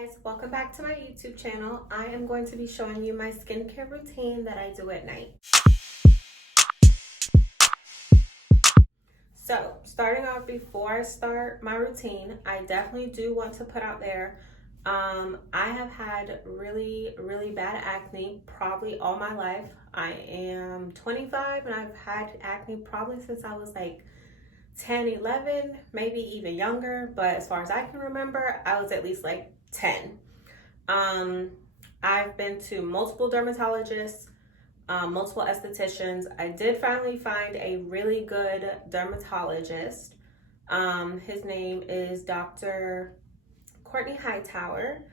Guys, welcome back to my YouTube channel. I am going to be showing you my skincare routine that I do at night. So starting off, before I start my routine, I definitely do want to put out there, I have had really bad acne probably all my life. I am 25 and I've had acne probably since I was like 10, 11, maybe even younger, but as far as I can remember, I was at least like 10. I've been to multiple dermatologists, multiple estheticians. I did finally find a really good dermatologist. His name is Dr. Courtney Hightower.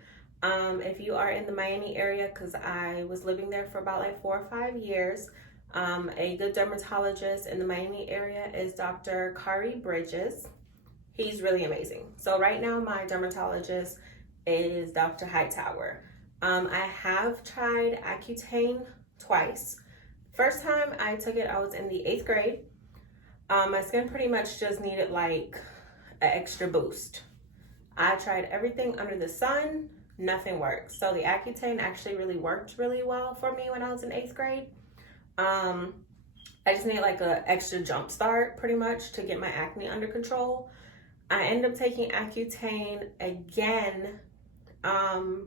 If you are in the Miami area, because I was living there for about like 4 or 5 years, a good dermatologist in the Miami area is Dr. Kari Bridges. He's really amazing. So right now my dermatologist is Dr. Hightower. I have tried Accutane twice. First time I took it, I was in the 8th grade. My skin pretty much just needed like an extra boost. I tried everything under the sun, nothing worked. So the Accutane actually really worked really well for me when I was in 8th grade. I just need like an extra jump start pretty much to get my acne under control. I ended up taking Accutane again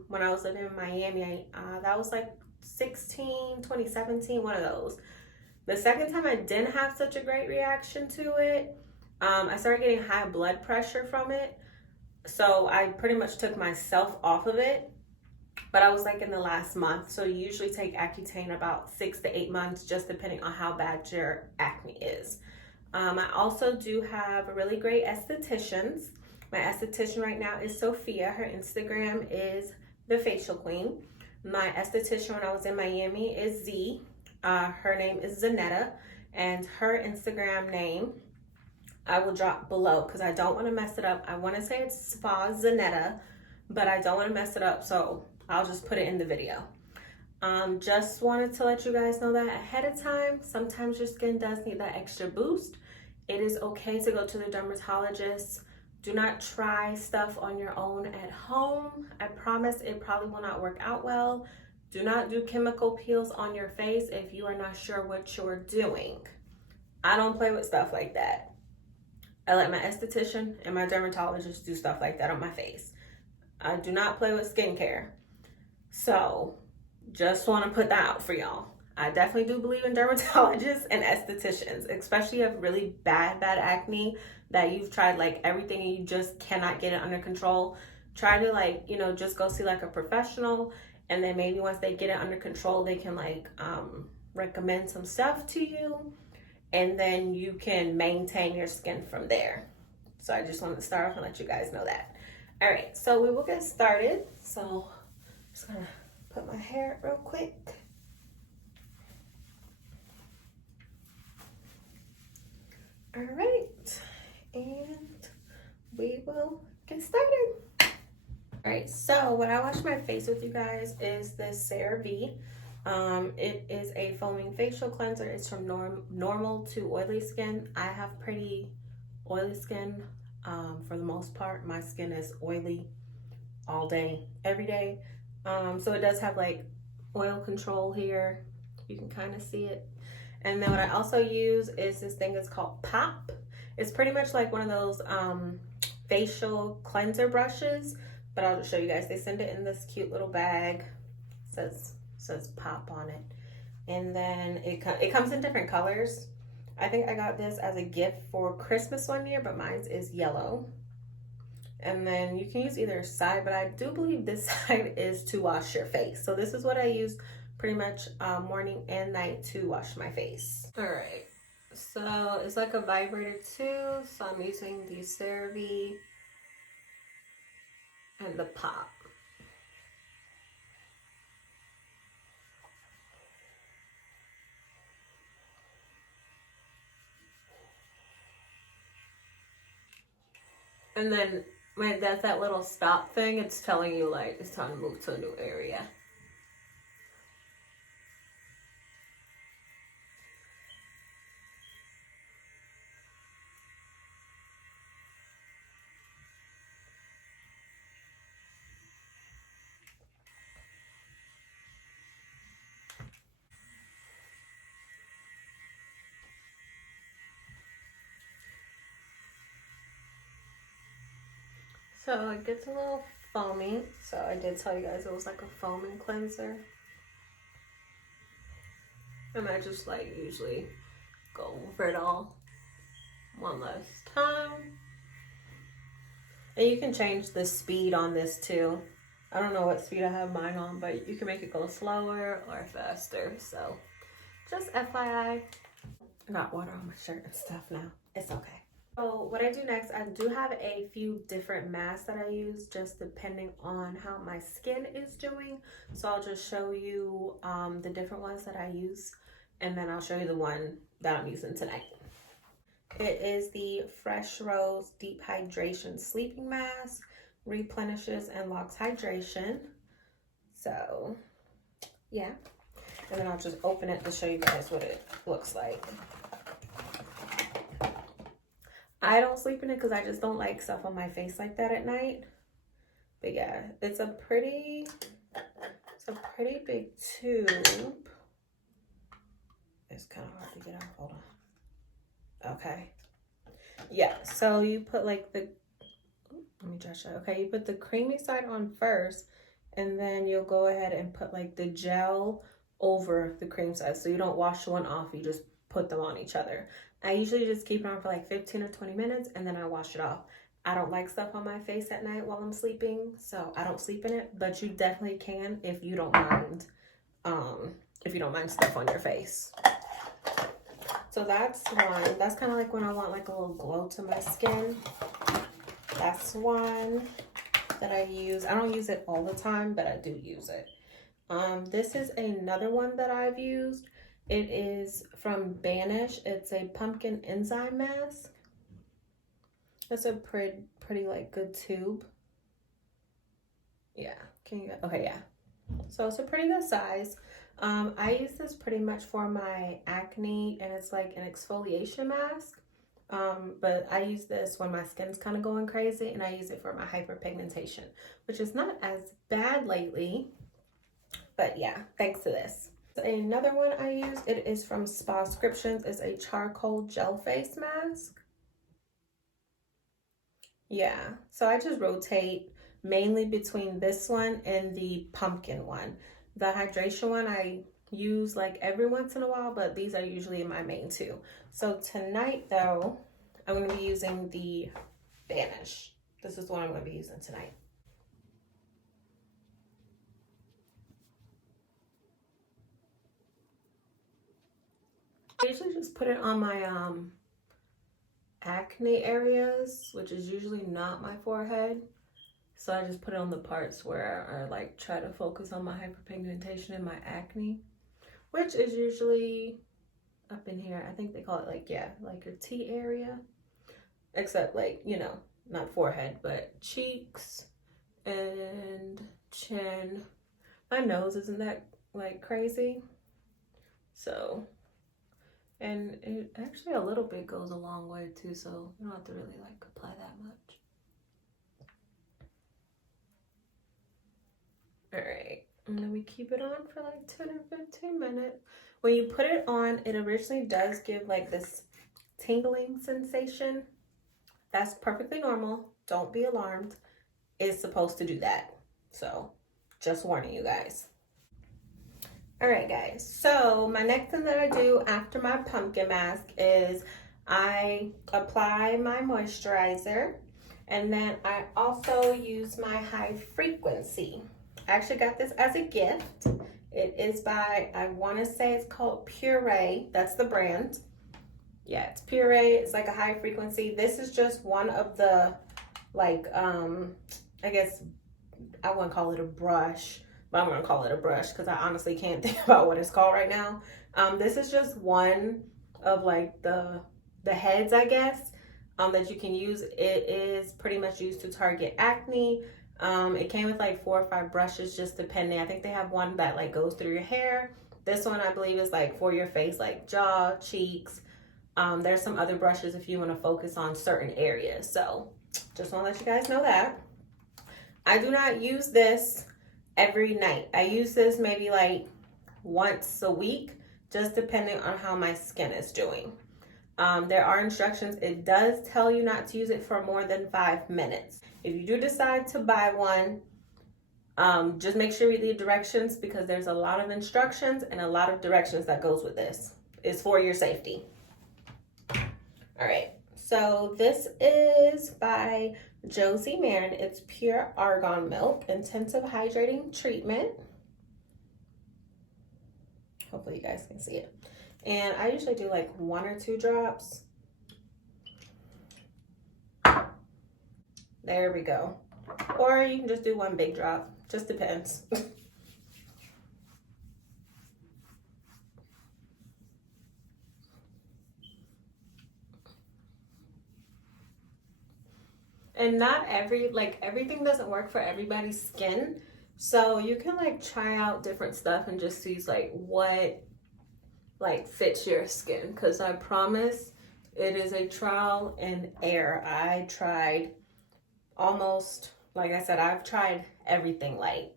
when I was living in Miami. That was like 2017, one of those. The second time I didn't have such a great reaction to it. I started getting high blood pressure from it. So I pretty much took myself off of it, but I was like in the last month. So you usually take Accutane about 6 to 8 months, just depending on how bad your acne is. I also do have really great estheticians. My esthetician right now is Sophia. Her Instagram is The Facial Queen. My esthetician when I was in Miami is Z. Her name is Zanetta, and her Instagram name I will drop below because I don't want to mess it up. I want to say it's Spa Zanetta, but I don't want to mess it up, so I'll just put it in the video. Just wanted to let you guys know that ahead of time. Sometimes your skin does need that extra boost. It is okay to go to the dermatologist. Do not try stuff on your own at home. I promise it probably will not work out well. Do not do chemical peels on your face if you are not sure what you're doing. I don't play with stuff like that. I let my esthetician and my dermatologist do stuff like that on my face. I do not play with skincare. So just want to put that out for y'all. I definitely do believe in dermatologists and estheticians, especially if you have really bad acne that you've tried like everything and you just cannot get it under control. Try to like, just go see like a professional, and then maybe once they get it under control, they can like recommend some stuff to you, and then you can maintain your skin from there. So I just wanted to start off and let you guys know that. All right, so we will get started. So I'm just gonna put my hair real quick. All right, and we will get started. All right, so when I wash my face with you guys is this CeraVe. It is a foaming facial cleanser. It's from normal to oily skin. I have pretty oily skin. For the most part, my skin is oily all day, every day. So it does have like oil control here. You can kind of see it. And then what I also use is this thing. It's called Pop. It's pretty much like one of those facial cleanser brushes, but I'll just show you guys. They send it in this cute little bag. It says Pop on it. And then it comes in different colors. I think I got this as a gift for Christmas one year, but mine is yellow. And then you can use either side, but I do believe this side is to wash your face. So this is what I use pretty much morning and night to wash my face. All right, so it's like a vibrator too. So I'm using the CeraVe and the Pop. And then when it does that little stop thing, it's telling you like it's time to move to a new area. So it gets a little foamy. So I did tell you guys it was like a foaming cleanser. And I just like usually go over it all one last time. And you can change the speed on this too. I don't know what speed I have mine on, but you can make it go slower or faster. So just FYI. I got water on my shirt and stuff now. It's okay. So what I do next, I do have a few different masks that I use just depending on how my skin is doing. So I'll just show you the different ones that I use, and then I'll show you the one that I'm using tonight. It is the Fresh Rose Deep Hydration Sleeping Mask. Replenishes and locks hydration. So yeah, and then I'll just open it to show you guys what it looks like. I don't sleep in it because I just don't like stuff on my face like that at night. But yeah, it's a pretty big tube. It's kind of hard to get out. Hold on. Okay. Yeah, so you put like the, let me try to show. Okay, you put the creamy side on first, and then you'll go ahead and put like the gel over the cream side. So you don't wash one off, you just put them on each other. I usually just keep it on for like 15 or 20 minutes and then I wash it off. I don't like stuff on my face at night while I'm sleeping, so I don't sleep in it, but you definitely can if you don't mind, stuff on your face. So that's one. That's kind of like when I want like a little glow to my skin. That's one that I use. I don't use it all the time, but I do use it. This is another one that I've used. It is from Banish. It's a pumpkin enzyme mask. It's a pretty like good tube. Yeah, can you, okay, yeah. So it's a pretty good size. I use this pretty much for my acne, and it's like an exfoliation mask. But I use this when my skin's kind of going crazy, and I use it for my hyperpigmentation, which is not as bad lately. But yeah, thanks to this. Another one I use, it is from Spa Scriptions. It's a charcoal gel face mask. Yeah, so I just rotate mainly between this one and the pumpkin one. The hydration one I use like every once in a while, but these are usually my main two. So tonight though, I'm going to be using the Banish. This is the one I'm going to be using tonight. I usually just put it on my acne areas, which is usually not my forehead. So I just put it on the parts where I like try to focus on my hyperpigmentation and my acne, which is usually up in here. I think they call it like, yeah, like your T area, except like, you know, not forehead, but cheeks and chin. My nose isn't that like crazy. So, and it actually a little bit goes a long way too, so you don't have to really like apply that much. All right, and then we keep it on for like 10 or 15 minutes. When you put it on, it originally does give like this tingling sensation. That's perfectly normal. Don't be alarmed. It's supposed to do that. So just warning you guys. All right, guys. So my next thing that I do after my pumpkin mask is I apply my moisturizer, and then I also use my high frequency. I actually got this as a gift. It is by, I want to say it's called Puree. That's the brand. Yeah, it's Puree. It's like a high frequency. This is just one of the, like, I guess I wouldn't call it a brush, but I'm going to call it a brush because I honestly can't think about what it's called right now. This is just one of like the heads, I guess, that you can use. It is pretty much used to target acne. It came with like 4 or 5 brushes, just depending. I think they have one that like goes through your hair. This one I believe is like for your face, like jaw, cheeks. There's some other brushes if you want to focus on certain areas. So just want to let you guys know that. I do not use this every night. I use this maybe like once a week, just depending on how my skin is doing. There are instructions. It does tell you not to use it for more than 5 minutes. If you do decide to buy one, just make sure you read the directions, because there's a lot of instructions and a lot of directions that goes with this. It's for your safety. All right, so this is by Josie Marin. It's pure argan milk, intensive hydrating treatment. Hopefully you guys can see it. And I usually do like 1 or 2 drops. There we go. Or you can just do 1 big drop. Just depends. And not everything doesn't work for everybody's skin. So you can like try out different stuff and just see like what like fits your skin. Because I promise it is a trial and error. I tried almost, like I said, I've tried everything. Like,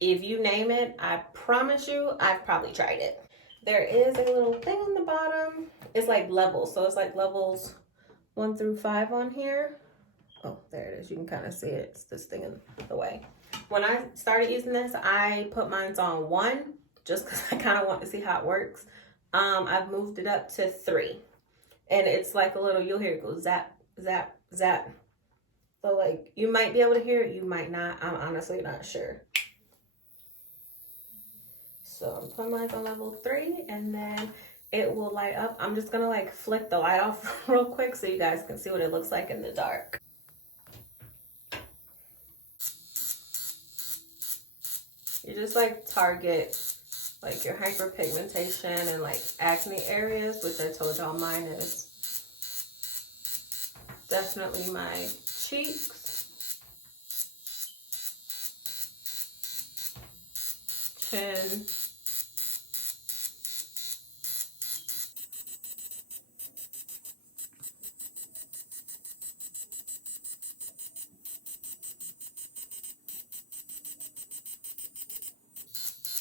if you name it, I promise you, I've probably tried it. There is a little thing on the bottom. It's like levels. So it's like levels 1 through 5 on here. Oh, there it is. You can kind of see it. It's this thing in the way. When I started using this, I put mine on 1 just because I kind of want to see how it works. I've moved it up to 3. And it's like a little, you'll hear it go zap, zap, zap. So like, you might be able to hear it, you might not. I'm honestly not sure. So I'm putting mine on level 3, and then it will light up. I'm just gonna like flick the light off real quick so you guys can see what it looks like in the dark. You just like target like your hyperpigmentation and like acne areas, which I told y'all mine is definitely my cheeks, chin,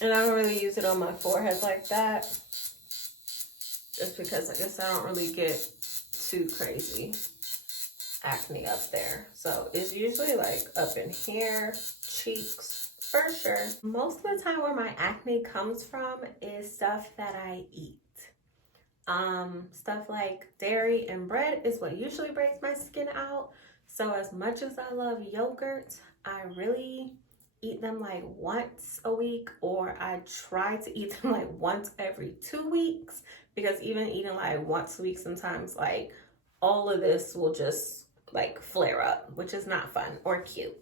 and I don't really use it on my forehead like that, just because I guess I don't really get too crazy acne up there. So it's usually like up in here, cheeks, for sure. Most of the time where my acne comes from is stuff that I eat. Stuff like dairy and bread is what usually breaks my skin out. So as much as I love yogurt, I really eat them like once a week, or I try to eat them like once every 2 weeks, because even eating like once a week, sometimes like all of this will just like flare up, which is not fun or cute,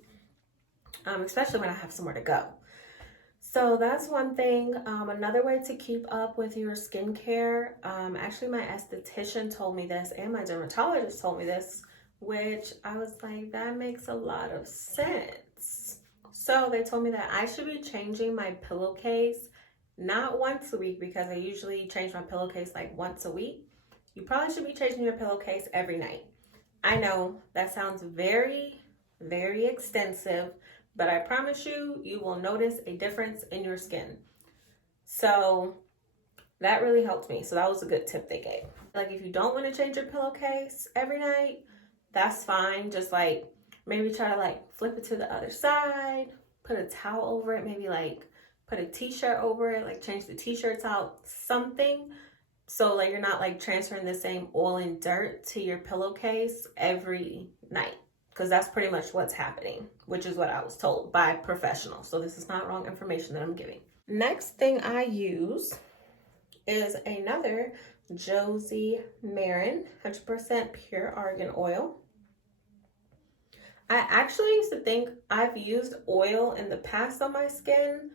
especially when I have somewhere to go. So that's one thing. Another way to keep up with your skincare, actually my esthetician told me this and my dermatologist told me this, which I was like, that makes a lot of sense. So they told me that I should be changing my pillowcase not once a week, because I usually change my pillowcase like once a week. You probably should be changing your pillowcase every night. I know that sounds very, very extensive, but I promise you, you will notice a difference in your skin. So that really helped me. So that was a good tip they gave. Like, if you don't want to change your pillowcase every night, that's fine. Just like maybe try to like flip it to the other side, put a towel over it, maybe like put a t-shirt over it, like change the t-shirts out, something. So like you're not like transferring the same oil and dirt to your pillowcase every night, because that's pretty much what's happening, which is what I was told by professionals. So this is not wrong information that I'm giving. Next thing I use is another Josie Marin 100% pure argan oil. I actually used to think I've used oil in the past on my skin,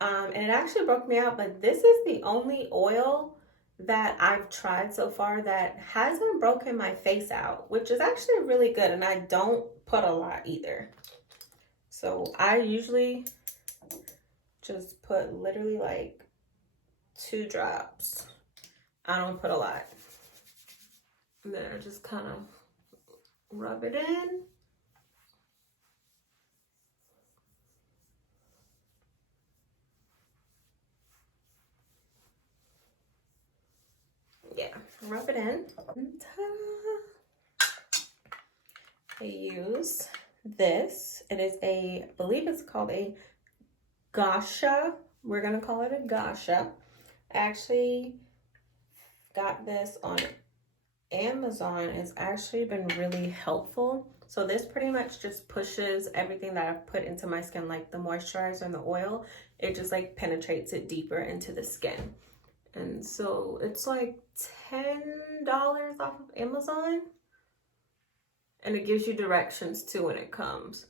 and it actually broke me out, but this is the only oil that I've tried so far that hasn't broken my face out, which is actually really good, and I don't put a lot either. So I usually just put literally like 2 drops. I don't put a lot. And then I just kind of rub it in. Yeah, rub it in. Ta-da! I use this. It is I believe it's called a Gasha. We're gonna call it a Gasha. I actually got this on Amazon. It's actually been really helpful. So this pretty much just pushes everything that I've put into my skin, like the moisturizer and the oil. It just like penetrates it deeper into the skin. And so it's like $10 off of Amazon. And it gives you directions too when it comes.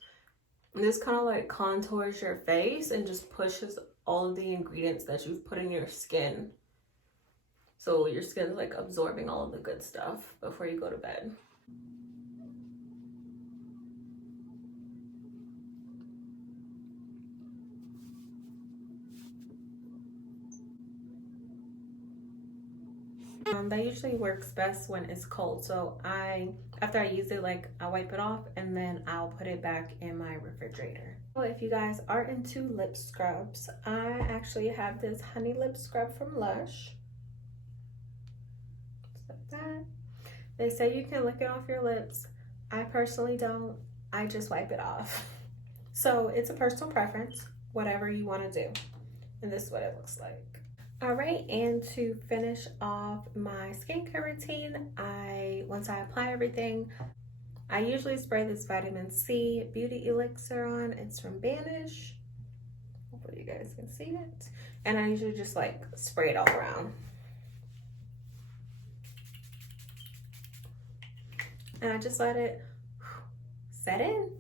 And this kind of like contours your face and just pushes all of the ingredients that you've put in your skin. So your skin's like absorbing all of the good stuff before you go to bed. That usually works best when it's cold. So after I use it, like I wipe it off and then I'll put it back in my refrigerator. So if you guys are into lip scrubs, I actually have this honey lip scrub from Lush. Like that. They say you can lick it off your lips. I personally don't. I just wipe it off. So it's a personal preference, whatever you want to do. And this is what it looks like. All right, and to finish off my skincare routine, once I apply everything, I usually spray this vitamin C beauty elixir on. It's from Banish. Hopefully you guys can see it. And I usually just like spray it all around. And I just let it set in.